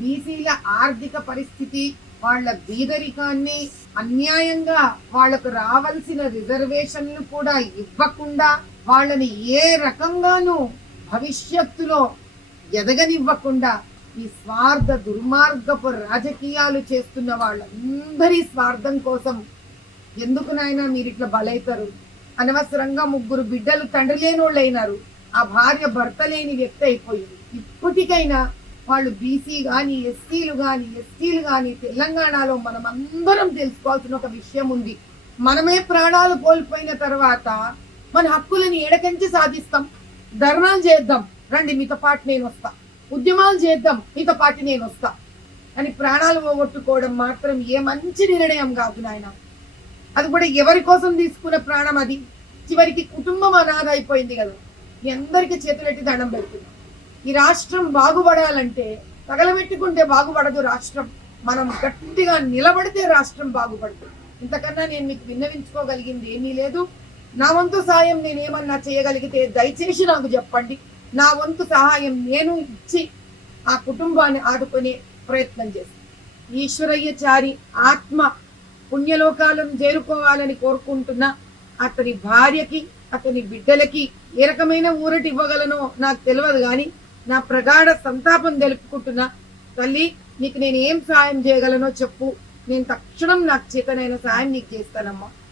బీసీల ఆర్థిక పరిస్థితి, వాళ్ళ బీదరికాన్ని, అన్యాయంగా వాళ్లకు రావాల్సిన రిజర్వేషన్లు కూడా ఇవ్వకుండా, వాళ్ళని ఏ రకంగానూ భవిష్యత్తులో ఎదగనివ్వకుండా ఈ స్వార్థ దుర్మార్గపు రాజకీయాలు చేస్తున్న వాళ్ళందరి స్వార్థం కోసం ఎందుకు నాయనా మీరు ఇట్లా బలైతారు? అనవసరంగా 3 బిడ్డలు తండ్రి లేనోళ్ళు అయినారు. ఆ భార్య భర్త లేని వ్యక్తి అయిపోయింది. ఇప్పటికైనా వాళ్ళు బీసీ గాని, ఎస్సీలు గాని, ఎస్టీలు గాని, తెలంగాణలో మనం అందరం తెలుసుకోవాల్సిన ఒక విషయం ఉంది. మనమే ప్రాణాలు కోల్పోయిన తర్వాత మన హక్కులని ఎడకంచి సాధిస్తాం. ధర్నాలు చేద్దాం, రండి మీతో పాటు నేను వస్తా. ఉద్యమాలు చేద్దాం, మీతో పాటు నేను వస్తా అని ప్రాణాలు పోగొట్టుకోవడం మాత్రం ఏ మంచి నిర్ణయం కాదు నాయన. అది కూడా ఎవరి కోసం తీసుకున్న ప్రాణం అది. చివరికి కుటుంబం అనాథ అయిపోయింది కదా. మీ అందరికీ చేతులెట్టి దండం పెడుతుంది. ఈ రాష్ట్రం బాగుపడాలంటే తగలబెట్టుకుంటే బాగుపడదు రాష్ట్రం. మనం గట్టిగా నిలబడితే రాష్ట్రం బాగుపడుతుంది. ఇంతకన్నా నేను మీకు విన్నవించుకోగలిగింది ఏమీ లేదు. నా వంతు సాయం నేనేమన్నా చేయగలిగితే దయచేసి నాకు చెప్పండి. నా వంతు సహాయం నేను ఇచ్చి ఆ కుటుంబాన్ని ఆదుకునే ప్రయత్నం చేస్తాను. ఈశ్వరయ్యచారి ఆత్మ పుణ్యలోకాలను చేరుకోవాలని కోరుకుంటున్నా. అతని భార్యకి, అతని బిడ్డలకి ఏ రకమైన ఊరటి ఇవ్వగలనో నాకు తెలియదు, కానీ నా ప్రగాఢ సంతాపం తెలుపుకుంటున్నా. తల్లి, నీకు నేను ఏం సాయం చేయగలనో చెప్పు. నేను తక్షణం నాకు చేతనైన సాయం నీకు చేస్తానమ్మా.